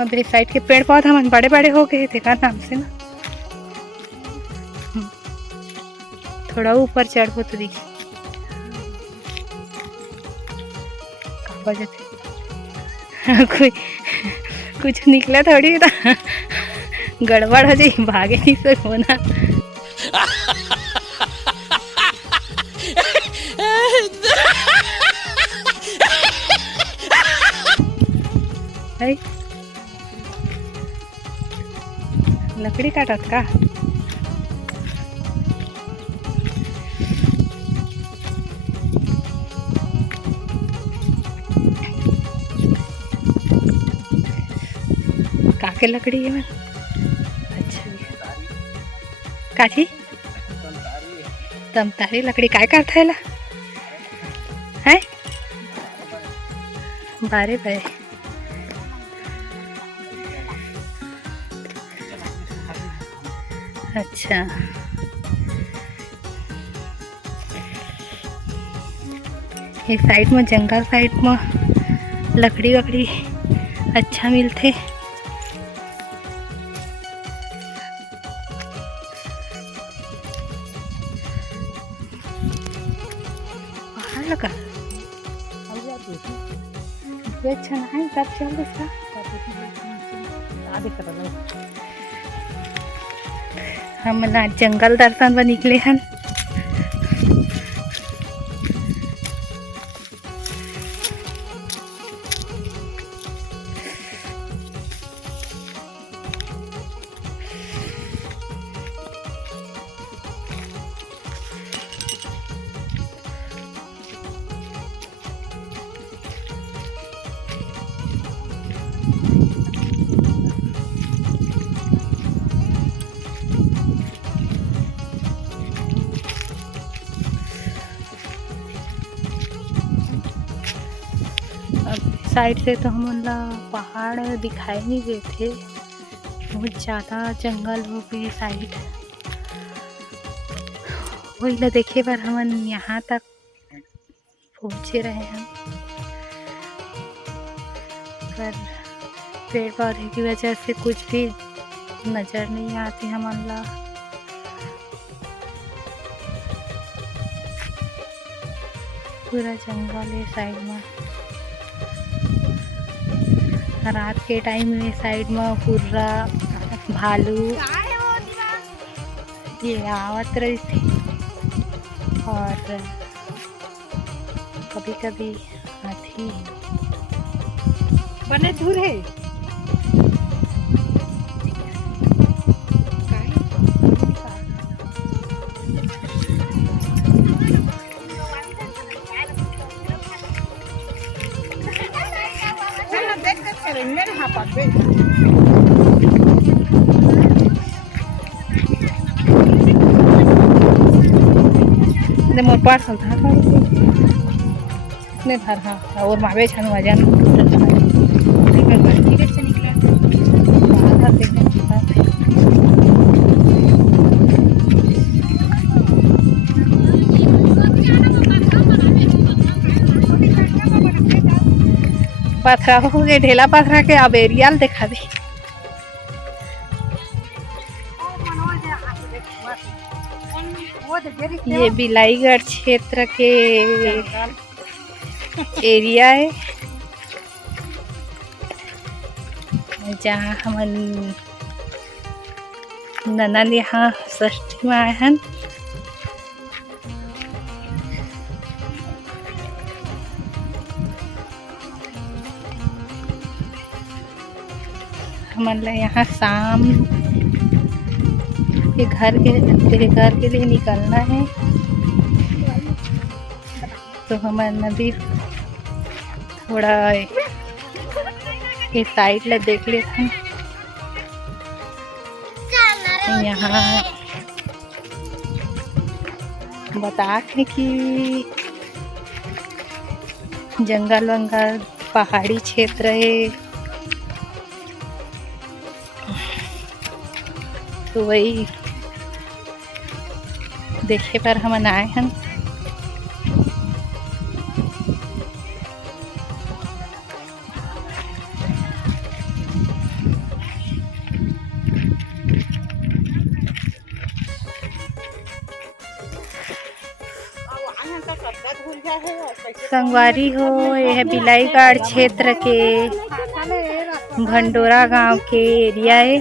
अब इस साइड के पेड़ पौधा मन बड़े बड़े हो गए थे का नाम से ना। थोड़ा ऊपर चढ़ो तो दिखी वजह से कोई कुछ निकला थोड़ी था, गड़बड़ हो जाए भागे नहीं सको ना। लकड़ी काटत का काके लकड़ी है मैं। अच्छा काठी तमतारी लकड़ी काय करता है ला है बारे बारे। अच्छा ये साइड में जंगल साइड में लकड़ी वकड़ी अच्छा मिलते। पहाड़ लगा अच्छा नहीं तब चल इसका हम ना जंगल दर्शन पर निकले हैं। साइड से तो हम पहाड़ दिखाई नहीं देते, बहुत ज़्यादा जंगल हो गए साइड। वही ला देखे पर हम यहाँ तक पहुँचे रहे हैं, पर पेड़ पौधे की वजह से कुछ भी नज़र नहीं आती हमन ला। पूरा जंगल है साइड में। रात के टाइम में साइड में पूरा भालू ये आवत रही थी और कभी कभी हाथी बने दूर है। मोर पार्सल था ने धर हाँ और मावे छन वजन ठीक से निकला बाहर देखने पथरा हो गए ढेला पथरा के अब एरियल दिखा दे। ये बिलाईगढ़ क्षेत्र के एरिया है जहाँ हम ननद यहाँ षष्ठी में आए हैं। हमन यहाँ शाम के घर के लिए निकलना है, तो हमारे नदी थोड़ा ये साइड ले देख लेते हैं। यहाँ बताते कि जंगल वंगल पहाड़ी क्षेत्र है, तो वही देखे पर हम आए हैं। संगवारी हो, यह बिलाईगढ़ क्षेत्र के भंडोरा गांव के एरिया है।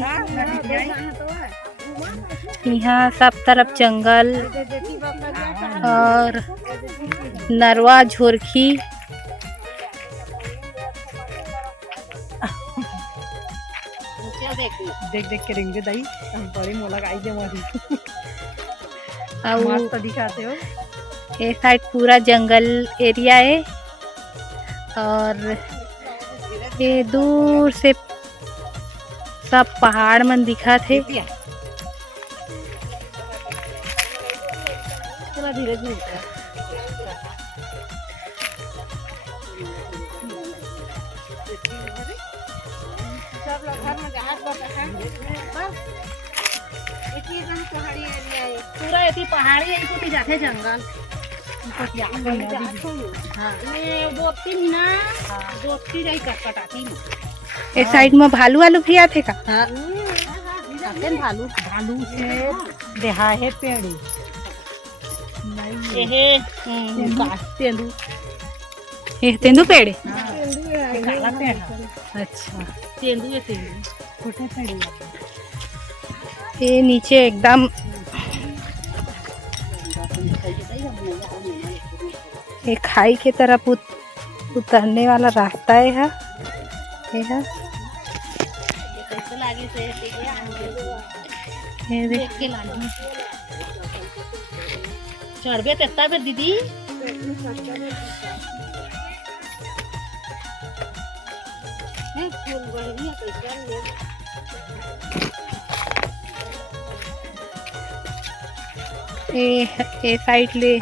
यहाँ सब तरफ जंगल और नरवा झोरखी देख देख के रेंगे दाई बड़ी मोला गाई जे मारी और मस्त दिखाते हो। ये साइड पूरा जंगल एरिया है और ये दूर से सब पहाड़ मन दिखत है। थोड़ा धीरे धीरे सब लोग घर में जहाज पूरा ऐसी पहाड़ी ऐसी जाते जंगल इस साइड में भालू वालू भी आते का? भालू भालू से देहा है पेड़ तेंदू पेड़ है? काला पेड़ अच्छा, तेंदू है तेंदू छोटे पेड़ ये नीचे एकदम ये खाई के तरफ उतरने वाला रास्ता है। ये देख चढ़बे तेता पे दीदी ये साइड ले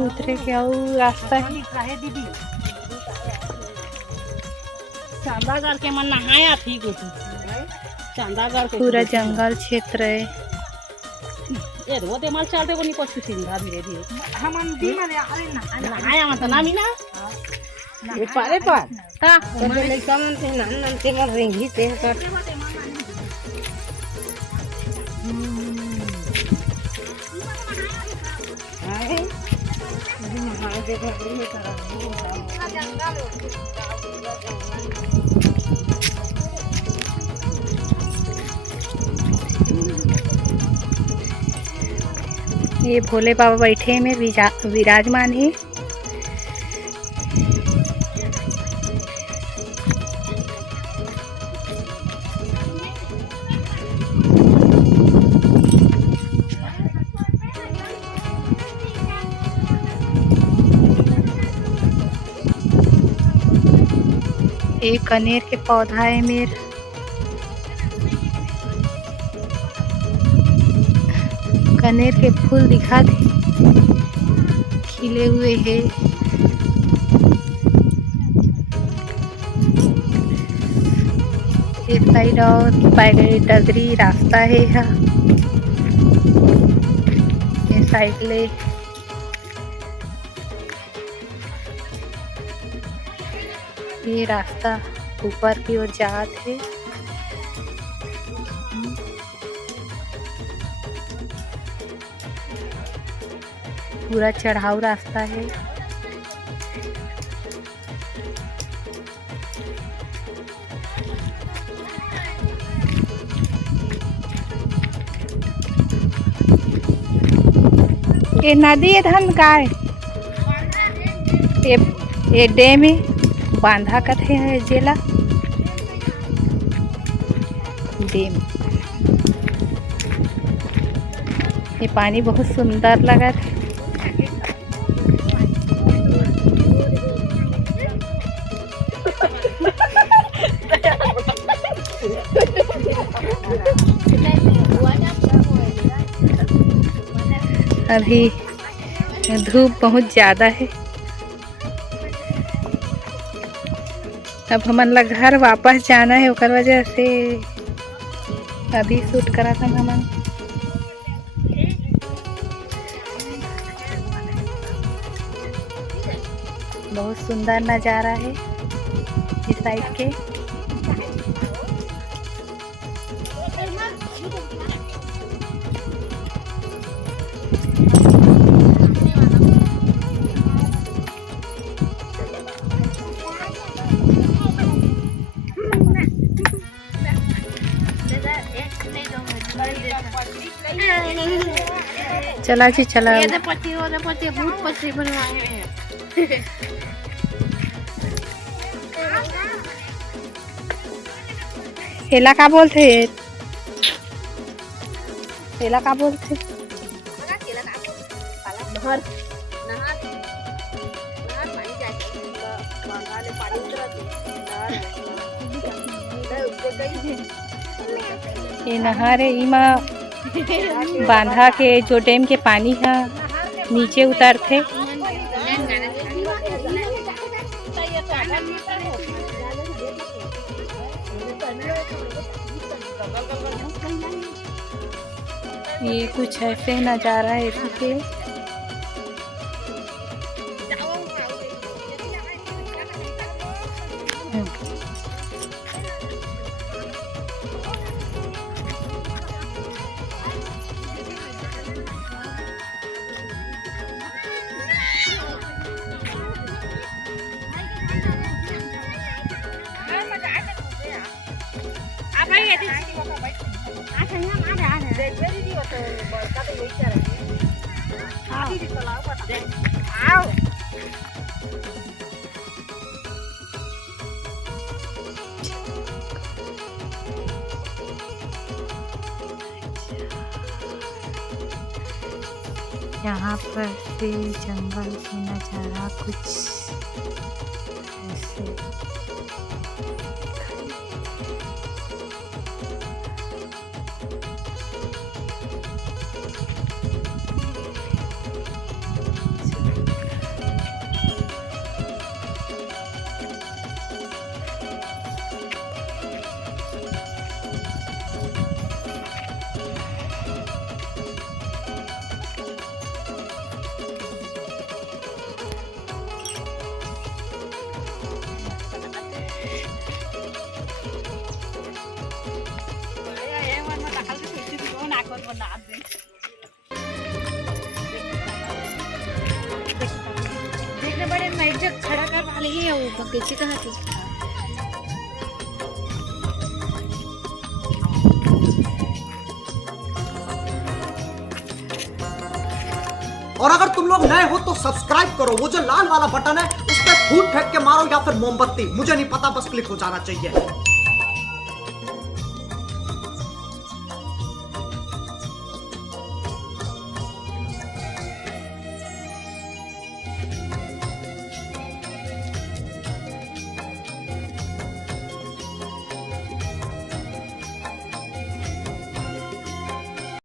उतरे के और रास्ता है। दीदी चांदागढ़ के मन नहाया ठीक होती चांदागढ़ के पूरा जंगल क्षेत्र है। ये वो दे माल चलते को नहीं पछू सिंधा धीरे धीरे हम दी माने अरे नहाया मत ना मीना ये पारे पार ता तो लइका मन ते नन ते मन रेंगी ते कर आए नहाए देखो ये तरह जंगल ये भोले बाबा बैठे में विराजमान है। एक कनेर के पौधा है मेर कनेर के फूल दिखा दे खिले हुए हैं। इस साइड और डगरी रास्ता है यहाँ इस साइड ले ये रास्ता ऊपर की ओर जात है। पूरा चढ़ाऊ रास्ता है। ये नदी है धन का है ये डैम है बांधा कथे है जेला डैम। ये पानी बहुत सुंदर लगा था। अभी धूप बहुत ज़्यादा है। अब हमन ला घर वापस जाना है ओकर वजह से अभी शूट करा था हमन। बहुत सुंदर नज़ारा है इस साइड के। चला जी चला। ये पट्टी और पट्टी बहुत पट्टी बनवाए हैं। एला का बोलते हैं? एला का बोलते? नहर नहर नहर पानी जाके बांधाले पानी उतरते नहर ये नहर है, इमा बांधा के जो डैम के पानी है नीचे उतरते। ये कुछ ऐसे नज़ारा है इसके। यहाँ पर से जंगल की नज़ारा कुछ ऐसे। देखने बड़े मैं जग खड़ा कर वाले ही है वो बगीचे कहाँ थी। और अगर तुम लोग नए हो तो सब्सक्राइब करो, वो जो लाल वाला बटन है उस पर फूट फेंक के मारो या फिर मोमबत्ती, मुझे नहीं पता, बस क्लिक हो जाना चाहिए।